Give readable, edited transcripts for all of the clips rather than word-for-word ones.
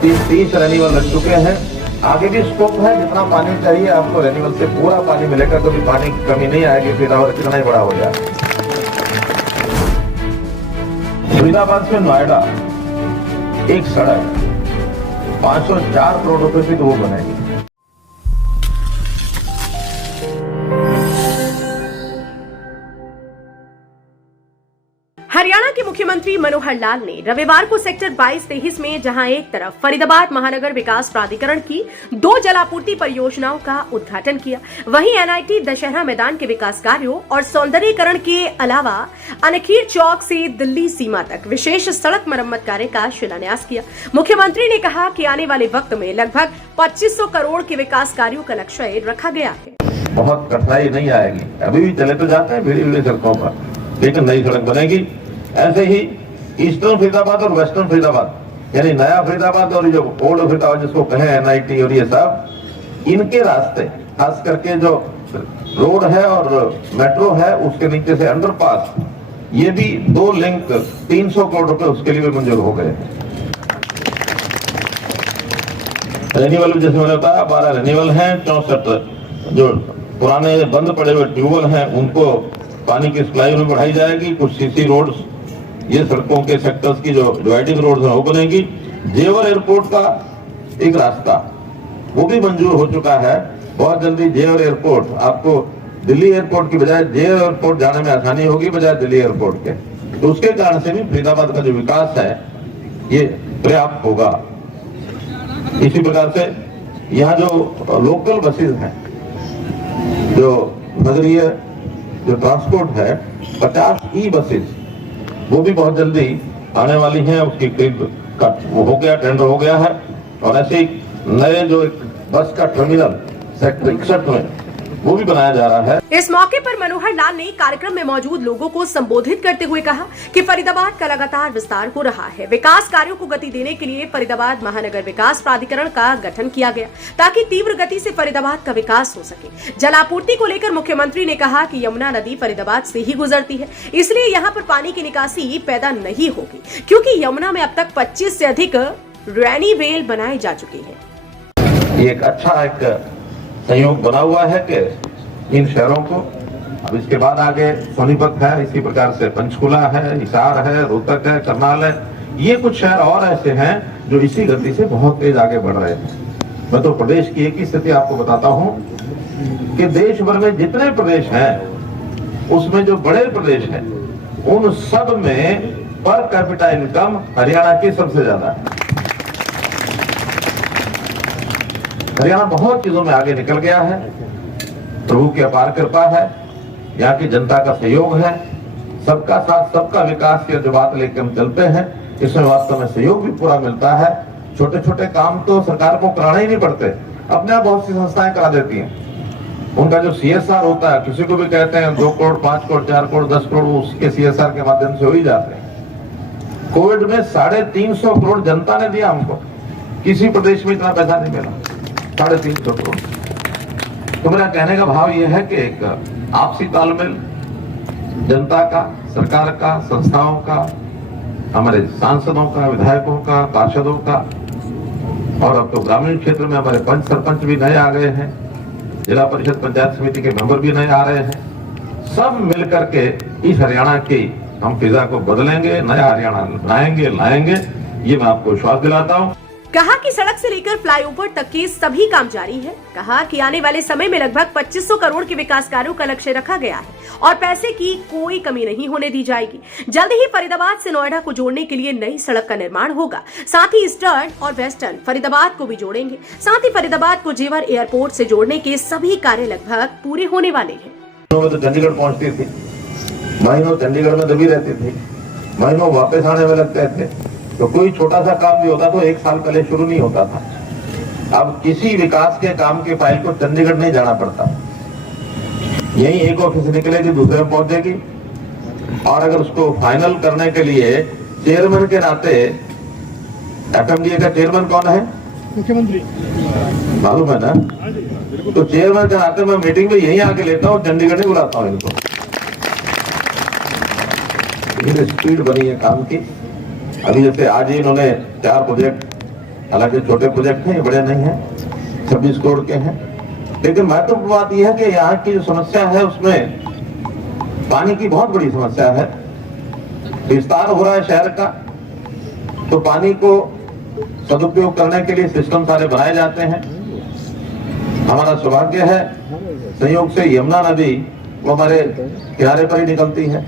30 renewal लग चुके हैं। आगे भी स्कोप है, जितना पानी चाहिए आपको रेन्यूअल से पूरा पानी मिलेगा, कभी पानी की कमी नहीं आएगी, फरीदाबाद कितना ही बड़ा हो जाए। फरीदाबाद से नोएडा एक सड़क 504 करोड़ रुपए की तो वो बनेगी। हरियाणा के मुख्यमंत्री मनोहर लाल ने रविवार को सेक्टर 22-23 में जहां एक तरफ फरीदाबाद महानगर विकास प्राधिकरण की 2 जलापूर्ति परियोजनाओं का उद्घाटन किया, वहीं एनआईटी दशहरा मैदान के विकास कार्यों और सौंदर्यीकरण के अलावा अनखीर चौक से दिल्ली सीमा तक विशेष सड़क मरम्मत कार्य का शिलान्यास किया। मुख्यमंत्री ने कहा कि आने वाले वक्त में लगभग 2500 करोड़ के विकास कार्यों का लक्ष्य रखा गया है। बहुत कठिनाई नहीं आएगी, अभी भी चले तो जाते हैं भीड़ी सड़कों पर, लेकिन नई सड़क बनेगी। ऐसे ही ईस्टर्न फरीदाबाद और वेस्टर्न फरीदाबाद यानी नया फरीदाबाद और जो ओल्ड फरीदाबाद जिसको कहें एनआईटी और ये सब, इनके रास्ते खास करके जो रोड है और मेट्रो है उसके नीचे से अंडरपास, ये भी 2 लिंक 300 करोड़ रुपए उसके लिए भी मंजूर हो गए। रेन्यूअल जैसे मैंने बताया 12 रेन्यूअल हैं, 64 जो पुराने बंद पड़े हुए ट्यूबवेल हैं उनको पानी की सप्लाई में बढ़ाई जाएगी। कुछ सीसी रोड्स, ये सड़कों के सेक्टर्स की जो डिवाइडिंग रोड्स हैं वो बनेगी। जेवर एयरपोर्ट का एक रास्ता वो भी मंजूर हो चुका है। बहुत जल्दी जेवर एयरपोर्ट आपको दिल्ली एयरपोर्ट की बजाय जेवर एयरपोर्ट जाने में आसानी होगी बजाय दिल्ली एयरपोर्ट के, तो उसके कारण से भी फरीदाबाद का जो विकास है ये पर्याप्त होगा। इसी प्रकार से यहाँ जो लोकल बसेज हैं, जो नगरीय जो ट्रांसपोर्ट है, 50 ई बसेज वो भी बहुत जल्दी आने वाली हैं। उसकी वो हो गया, टेंडर हो गया है। और ऐसे ही नए जो एक बस का टर्मिनल सेक्टर 61 में वो भी बनाया जा रहा है। इस मौके पर मनोहर लाल ने कार्यक्रम में मौजूद लोगों को संबोधित करते हुए कहा कि फरीदाबाद का लगातार विस्तार हो रहा है। विकास कार्यों को गति देने के लिए फरीदाबाद महानगर विकास प्राधिकरण का गठन किया गया ताकि तीव्र गति से फरीदाबाद का विकास हो सके। जलापूर्ति को लेकर मुख्यमंत्री ने कहा कि यमुना नदी फरीदाबाद से ही गुजरती है, इसलिए यहाँ पर पानी की निकासी पैदा नहीं होगी, क्योंकि यमुना में अब तक 25 से अधिक रैनी वेल बनाए जा चुके हैं। ये एक अच्छा संयोग बना हुआ है कि इन शहरों को, अब इसके बाद आगे सोनीपत है, इसी प्रकार से पंचकुला है, हिसार है, रोहतक है, करनाल है, ये कुछ शहर और ऐसे हैं जो इसी गति से बहुत तेज आगे बढ़ रहे हैं। मैं तो प्रदेश की एक ही स्थिति आपको बताता हूं कि देश भर में जितने प्रदेश हैं उसमें जो बड़े प्रदेश हैं उन सब में पर कैपिटा इनकम हरियाणा की सबसे ज्यादा है। हरियाणा बहुत चीजों में आगे निकल गया है, प्रभु की अपार कृपा है, यहाँ की जनता का सहयोग है, सबका साथ सबका विकास की जो बात लेकर हम चलते हैं इसमें वास्तव में सहयोग भी पूरा मिलता है। छोटे छोटे काम तो सरकार को कराना ही नहीं पड़ते, अपने आप बहुत सी संस्थाएं करा देती हैं। उनका जो CSR होता है, किसी को भी कहते हैं 2 करोड़ 5 करोड़ 4 करोड़ 10 करोड़ उसके CSR के माध्यम से हो ही जाते हैं। कोविड में 350 करोड़ जनता ने दिया हमको, किसी प्रदेश में इतना पैसा नहीं मिला, 350 करोड़। तो मेरा कहने का भाव यह है कि एक आपसी तालमेल जनता का, सरकार का, संस्थाओं का, हमारे सांसदों का, विधायकों का, पार्षदों का, और अब तो ग्रामीण क्षेत्र में हमारे पंच सरपंच भी नए आ गए हैं, जिला परिषद पंचायत समिति के मेंबर भी नए आ रहे हैं। सब मिलकर के इस हरियाणा की हम फिजा को बदलेंगे, नया हरियाणा बनाएंगे, लाएंगे, ये मैं आपको विश्वास दिलाता हूँ। कहा कि सड़क से लेकर फ्लाईओवर तक के सभी काम जारी है। कहा कि आने वाले समय में लगभग 2500 करोड़ के विकास कार्यों का लक्ष्य रखा गया है और पैसे की कोई कमी नहीं होने दी जाएगी। जल्द ही फरीदाबाद से नोएडा को जोड़ने के लिए नई सड़क का निर्माण होगा। साथ ही ईस्टर्न और वेस्टर्न फरीदाबाद को भी जोड़ेंगे। साथ ही फरीदाबाद को जेवर एयरपोर्ट से जोड़ने के सभी कार्य लगभग पूरे होने वाले हैं। तो चंडीगढ़ पहुंचती थी, महीनों चंडीगढ़ में दबी रहती थी, महीनों वापस आने में लगते थे, तो कोई छोटा सा काम भी होता तो 1 साल पहले शुरू नहीं होता था। अब किसी विकास के काम के फाइल को चंडीगढ़ नहीं जाना पड़ता, यही एक ऑफिस निकलेगी, दूसरे में पहुंचेगी, और अगर उसको फाइनल करने के लिए चेयरमैन के नाते, FMDA का चेयरमैन कौन है? मुख्यमंत्री, मालूम है ना? तो चेयरमैन के नाते मैं मीटिंग में यही आके लेता हूँ, चंडीगढ़ नहीं बुलाता हूँ इनको। स्पीड बनी है काम की। अभी जैसे आज ही इन्होंने 4 प्रोजेक्ट हालांकि छोटे प्रोजेक्ट हैं, ये बड़े नहीं हैं, 26 करोड़ के हैं। लेकिन महत्वपूर्ण बात यह है कि यहाँ की जो समस्या है उसमें पानी की बहुत बड़ी समस्या है। विस्तार हो रहा है शहर का, तो पानी को सदुपयोग करने के लिए सिस्टम सारे बनाए जाते हैं। हमारा सौभाग्य है, संयोग से यमुना नदी वो हमारे किनारे पर ही निकलती है,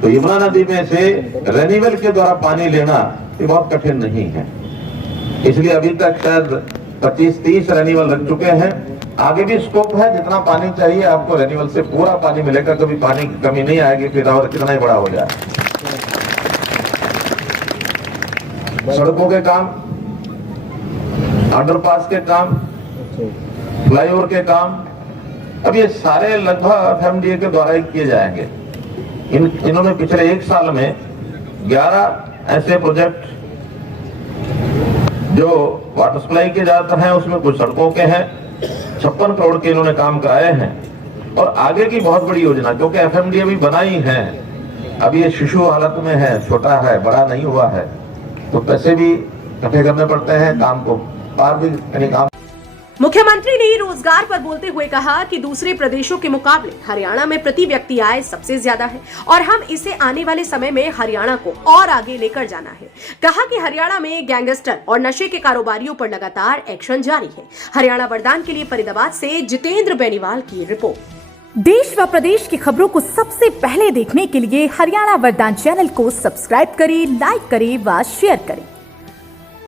तो यमुना नदी में से रेन्यूअल के द्वारा पानी लेना ये बहुत कठिन नहीं है। इसलिए अभी तक शायद 25-30 रेन्यूअल लग चुके हैं। आगे भी स्कोप है, जितना पानी चाहिए आपको रेन्यूअल से पूरा पानी मिलेगा, कभी पानी की कमी नहीं आएगी, फिर और कितना ही बड़ा हो जाए। सड़कों के काम, अंडरपास के काम, फ्लाईओवर के काम, अब ये सारे लगभग एफएमडीए के द्वारा ही किए जाएंगे। इन्होंने पिछले 1 साल में 11 ऐसे प्रोजेक्ट जो वाटर सप्लाई के ज्यादातर हैं, उसमें कुछ सड़कों के हैं, 56 करोड़ के इन्होंने काम कराए हैं। और आगे की बहुत बड़ी योजना, क्योंकि एफएमडीए भी बनाई है, अब ये शिशु हालत में है, छोटा है, बड़ा नहीं हुआ है, तो पैसे भी इकट्ठे करने पड़ते हैं, काम को पार भी यानी काम। मुख्यमंत्री ने रोजगार पर बोलते हुए कहा कि दूसरे प्रदेशों के मुकाबले हरियाणा में प्रति व्यक्ति आय सबसे ज्यादा है और हम इसे आने वाले समय में हरियाणा को और आगे लेकर जाना है। कहा कि हरियाणा में गैंगस्टर और नशे के कारोबारियों पर लगातार एक्शन जारी है। हरियाणा वरदान के लिए फरीदाबाद से जितेंद्र बेनीवाल की रिपोर्ट। देश व प्रदेश की खबरों को सबसे पहले देखने के लिए हरियाणा वरदान चैनल को सब्सक्राइब करें, लाइक करें व शेयर करें।